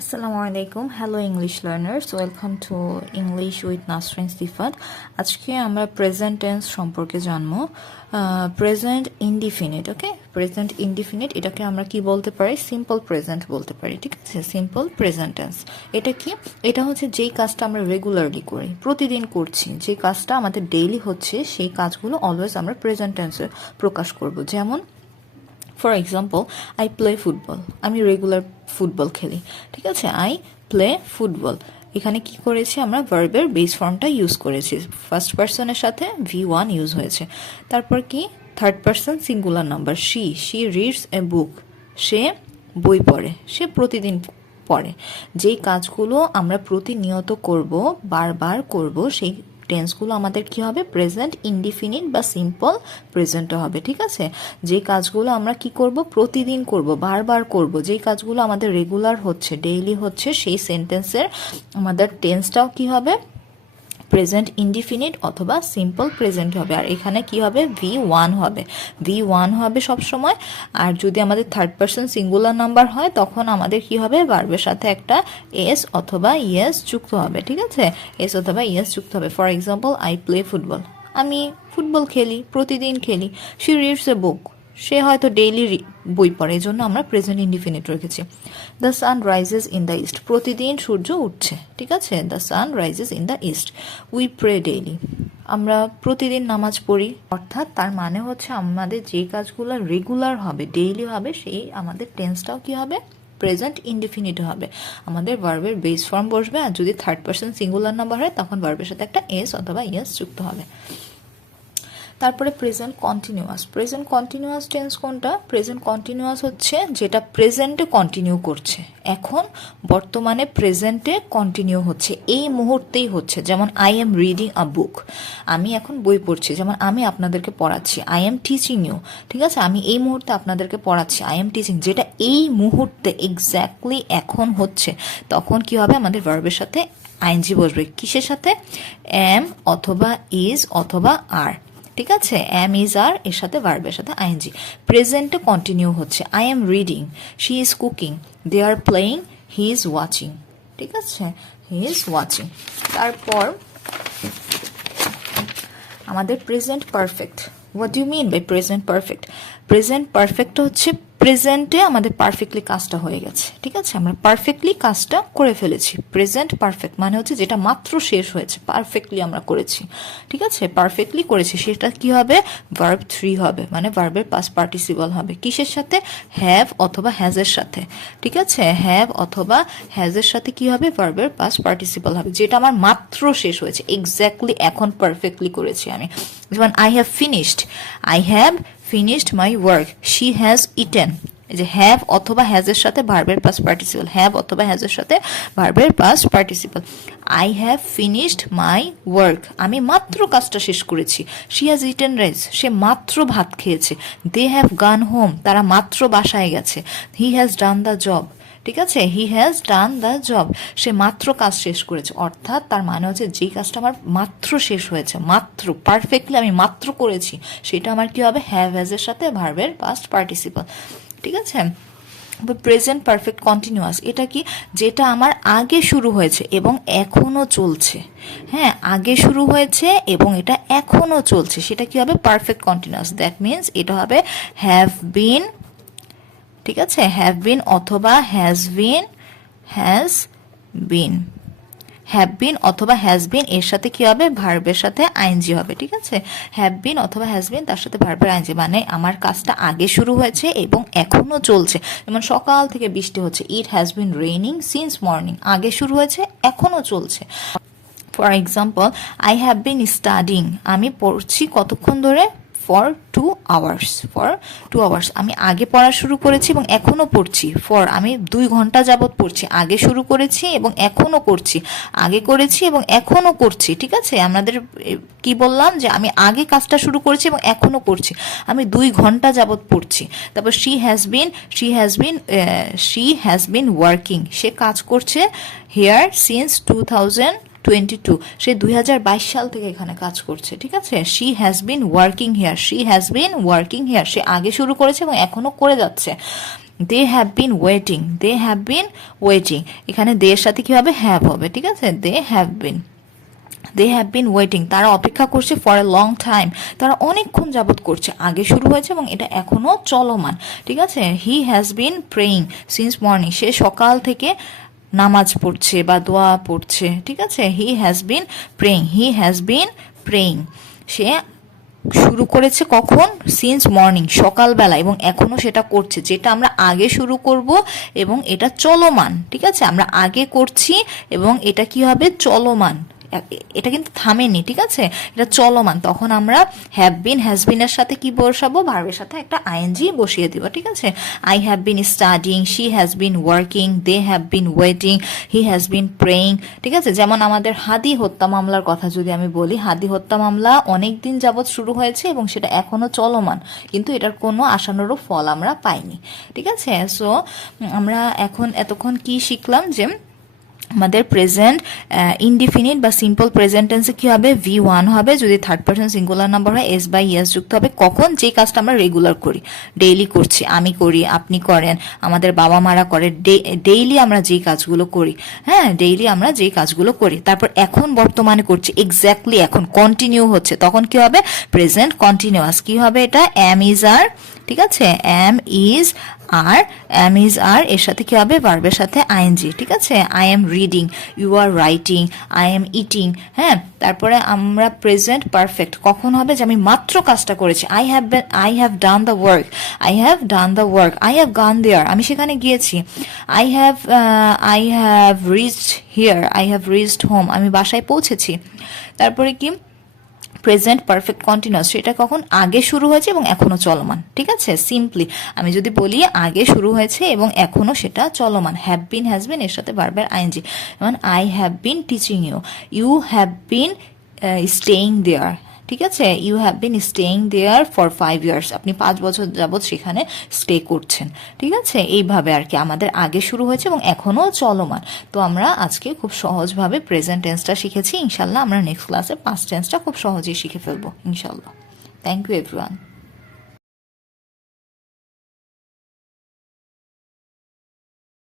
আসসালামু আলাইকুম hello English learners welcome to English with Nasrin Sifat. আজকে আমরা প্রেজেন্ট টেন্স সম্পর্কে জানবো। Present indefinite, okay, present indefinite এটাকে আমরা কি বলতে পারি? সিম্পল প্রেজেন্ট বলতে পারি, ঠিক আছে? সিম্পল প্রেজেন্ট টেন্স এটা কি? এটা হচ্ছে যেই কাজটা আমরা রেগুলারলি করি, প্রতিদিন করছি, যে কাজটা আমাদের ডেইলি হচ্ছে, সেই কাজগুলো অলওয়েজ আমরা প্রেজেন্ট টেন্সে প্রকাশ করব। যেমন for example, I play football, আমি রেগুলার ফুটবল খেলি, ঠিক আছে? আই প্লে ফুটবল, এখানে কি করেছি আমরা? ভার্বের বেস ফর্মটা ইউজ করেছি, ফার্স্ট পার্সনের সাথে V1 ইউজ হয়েছে। তারপর কি? Third person singular number, she reads a book, সে বই পড়ে, সে প্রতিদিন পড়ে। যেই কাজগুলো আমরা প্রতিনিয়ত করব, বারবার করব, সেই টেন্সগুলো আমাদের কি হবে? প্রেজেন্ট ইনডিফিনিট বা সিম্পল প্রেজেন্টও হবে, ঠিক আছে? যে কাজগুলো আমরা কি করব? প্রতিদিন করব, বারবার করব, যেই কাজগুলো আমাদের রেগুলার হচ্ছে, ডেইলি হচ্ছে, সেই সেন্টেন্সের আমাদের টেন্সটাও কি হবে? প্রেজেন্ট ইনডিফিনিট অথবা সিম্পল প্রেজেন্ট হবে। আর এখানে কি হবে? V1 হবে, V1 হবে সব সময়। আর যদি আমাদের থার্ড পার্সন সিঙ্গুলার নাম্বার হয়, তখন আমাদের কি হবে? ভার্বের সাথে একটা এস অথবা ইয়েস যুক্ত হবে, ঠিক আছে? এস অথবা ইয়েস যুক্ত হবে। For example, I play football, আমি ফুটবল খেলি, প্রতিদিন খেলি। শি রিডস এ বুক, সে হয়তো ডেইলি বই পড়ে, এই জন্য আমরা প্রেজেন্ট ইনডিফিনিট রেখেছি। The sun rises in the east, প্রতিদিন সূর্য উঠছে, ঠিক আছে? The sun rises in the east. We pray daily, আমরা প্রতিদিন নামাজ পড়ি। অর্থাৎ তার মানে হচ্ছে আমাদের যে কাজগুলো রেগুলার হবে, ডেইলি হবে, সেই আমাদের টেন্সটাও কি হবে? প্রেজেন্ট ইনডিফিনিট হবে। আমাদের ভার্বের বেস ফর্ম বসবে, আর যদি থার্ড পার্সন সিঙ্গুলার নাম্বার হয়, তখন ভার্বের সাথে একটা এস অথবা ইয়েস যুক্ত হবে। তারপরে present continuous. Present continuous tense কোনটা? প্রেজেন্ট কন্টিনিউয়াস হচ্ছে যেটা প্রেজেন্টে কন্টিনিউ করছে, এখন বর্তমানে প্রেজেন্টে কন্টিনিউ হচ্ছে, এই মুহূর্তেই হচ্ছে। যেমন আই এম রিডিং আ বুক, আমি এখন বই পড়ছি। যেমন আমি আপনাদেরকে পড়াচ্ছি, আই এম টিচিং ইউ, ঠিক আছে? আমি এই মুহূর্তে আপনাদেরকে পড়াচ্ছি, আই এম টিচিং, যেটা এই মুহূর্তে এক্স্যাক্টলি এখন হচ্ছে, তখন কি হবে? আমাদের ভার্বের সাথে আইএনজি বসবে। কিসের সাথে? এম অথবা ইজ অথবা আর, ঠিক আছে? এম ইজ আর এর সাথে ভার্বের সাথে আইএনজি। প্রেজেন্টে কন্টিনিউ হচ্ছে, I am reading, she is cooking, they are playing, he is watching, ঠিক আছে? He is watching. তারপর আমাদের present perfect. What you mean by present perfect? Present perfect হচ্ছে প্রেজেন্টে আমাদের পারফেক্টলি কাজটা হয়ে গেছে, ঠিক আছে? আমরা পারফেক্টলি কাজটা করে ফেলেছি। প্রেজেন্ট পারফেক্ট মানে হচ্ছে যেটা মাত্র শেষ হয়েছে, পারফেক্টলি আমরা করেছি, ঠিক আছে? পারফেক্টলি করেছি, সেটা কি হবে? ভার্ব 3 হবে, মানে ভার্বের পাস্ট পার্টিসিপল হবে। কিসের সাথে? হ্যাভ অথবা হ্যাজের সাথে, ঠিক আছে? হ্যাভ অথবা হ্যাজের সাথে কি হবে? ভার্বের পাস্ট পার্টিসিপল হবে, যেটা আমার মাত্র শেষ হয়েছে, এক্স্যাক্টলি এখন পারফেক্টলি করেছি আমি। যেমন I have finished, I have finished my work, she has eaten. এই যে হ্যাভ অথবা হ্যাজের সাথে ভার্বের পাস্ট পার্টিসিপল, হ্যাভ অথবা হ্যাজের সাথে ভার্বের past participle. I have finished my work, আমি মাত্র কাজটা শেষ করেছি। শি হ্যাজ ইটেন রাইস, সে মাত্র ভাত খেয়েছে। দে হ্যাভ গান হোম, তারা মাত্র বাসায় গেছে। He has done the job, ঠিক আছে? He has done the job, সে মাত্র কাজ শেষ করেছে। অর্থাৎ তার মানে হচ্ছে যেই কাজটা আমার মাত্র শেষ হয়েছে, মাত্র পারফেক্টলি আমি মাত্র করেছি, সেটা আমার কি হবে? হ্যাভ হ্যাজের সাথে ভার্বের পাস্ট পার্টিসিপল, ঠিক আছে? প্রেজেন্ট পারফেক্ট কন্টিনিউয়াস এটা কি? যেটা আমার আগে শুরু হয়েছে এবং এখনো চলছে। হ্যাঁ, আগে শুরু হয়েছে এবং এটা এখনো চলছে, সেটা কি হবে? Perfect continuous. দ্যাট মিনস এটা হবে হ্যাভ বিন, ঠিক আছে? হ্যাভ বিন অথবা has been, has been, have been অথবা হ্যাজ বিন এর সাথে কি হবে? ভার্বের সাথে আইএনজি হবে, ঠিক আছে? হ্যাভ বিন অথবা হ্যাজ বিন, তার সাথে ভার্বের আইএনজি, মানে আমার কাজটা আগে শুরু হয়েছে এবং এখনো চলছে। যেমন সকাল থেকে বৃষ্টি হচ্ছে, it has been raining since morning, আগে শুরু হয়েছে, এখনো চলছে। For example, I have been studying, আমি পড়ছি কতক্ষণ ধরে? ফর 2 hours, ফর 2 hours, আমি আগে পড়া শুরু করেছি এবং এখনো পড়ছি। ফর, আমি 2 ঘন্টা যাবত পড়ছি, আগে শুরু করেছি এবং এখনো করছি, আগে করেছি এবং এখনো করছি, ঠিক আছে? আমাদের কি বললাম? যে আমি আগে কাজটা শুরু করেছি এবং এখনো করছি, আমি 2 ঘন্টা যাবত পড়ছি। তারপর শি হ্যাজ বিন ওয়ার্কিং, সে কাজ করছে হিয়ার সিন্স 2022, সে 2022 সাল থেকে এখানে কাজ করছে, ঠিক আছে? She has been working here, she has been working here, সে আগে শুরু করেছে এবং এখনো করে যাচ্ছে। They have been waiting, they have been waiting, এখানে দে এর সাথে কি হবে, হ্যাভ হবে, ঠিক আছে, they have been, they have been waiting, তারা অপেক্ষা করছে ফর এ লং টাইম, তারা অনেকক্ষণ যাবত করছে, আগে শুরু হয়েছে এবং এটা এখনো চলমান, ঠিক আছে। He has been praying since morning, সে সকাল থেকে নামাজ পড়ছে বা দোয়া পড়ছে, ঠিক আছে। He has been praying, he has been praying, সে শুরু করেছে কখন, সিন্স মর্নিং, সকালবেলা, এবং এখনো সেটা করছে, যেটা আমরা আগে শুরু করব এবং এটা চলমান, ঠিক আছে, আমরা আগে করছি এবং এটা কি হবে, চলমান, এটা কিন্তু থামেনি, ঠিক আছে, এটা চলমান, তখন আমরা হ্যাভ বিন হ্যাজ বিনের সাথে কি বসাবো, ভার্বের সাথে একটা আইএনজি বসিয়ে দিব, ঠিক আছে। I have been studying, she has been working, they have been waiting, he has been praying, ঠিক আছে। যেমন আমাদের হাদি হত্যা মামলার কথা যদি আমি বলি, হাদি হত্যা মামলা অনেক দিন যাবৎ শুরু হয়েছে এবং সেটা এখনো চলমান, কিন্তু এটার কোনো আশানুরূপ ফল আমরা পাইনি, ঠিক আছে। সো আমরা এখন এতক্ষণ কি শিখলাম, যে আমাদের প্রেজেন্ট ইনডিফিনিট বা সিম্পল প্রেজেন্ট টেন্সে কি হবে, V1 হবে, যদি থার্ড পারসন সিঙ্গুলার নাম্বার হয় এস বাই ইয়েস যুক্ত হবে, কখন, যে কাজটা আমরা রেগুলার করি, ডেইলি করছি, আমি করি, আপনি করেন, আমাদের বাবা মারা করে, ডেইলি আমরা যেই কাজগুলো করি, হ্যাঁ, ডেইলি আমরা যেই কাজগুলো করি, তারপর এখন বর্তমানে করছি, এক্স্যাক্টলি এখন কন্টিনিউ হচ্ছে, তখন কি হবে, প্রেজেন্ট কন্টিনিউয়াস, কি হবে এটা, এম ইজ আর, ঠিক আছে, am is are, am is are এর সাথে কি হবে, ভার্বের সাথে আইএনজি, ঠিক আছে। I am reading, you are writing, I am eating, হ্যাঁ, তারপরে আমরা প্রেজেন্ট পারফেক্ট কখন হবে, যে আমি মাত্র কাজটা করেছি, I have done the work, I have done the work, I have gone there, আমি সেখানে গিয়েছি, I have reached here, I have reached home, আমি বাসায় পৌঁছেছি। তারপরে কি, প্রেজেন্ট পারফেক্ট কন্টিনিউয়াস, সেটা কখন, আগে শুরু হয়েছে এবং এখনো চলমান, ঠিক আছে। সিম্পলি আমি যদি বলি আগে শুরু হয়েছে এবং এখনো সেটা চলমান, হ্যাভ বিন হ্যাজ বিন এর সাথে ভার্বের আইএনজি, যেমন I have been teaching you, you have been staying there, ঠিক আছে, you have been staying there for 5 years, আপনি 5 বছর যাবৎ সেখানে স্টে করছেন, ঠিক আছে। এইভাবে আর কি আমাদের আগে শুরু হয়েছে এবং এখনো চলমান। তো আমরা আজকে খুব সহজভাবে প্রেজেন্ট টেন্সটা শিখেছি, ইনশাল্লাহ আমরা নেক্সট ক্লাসে পাস্ট টেন্সটা খুব সহজেই শিখে ফেলবো ইনশাল্লাহ। Thank you everyone.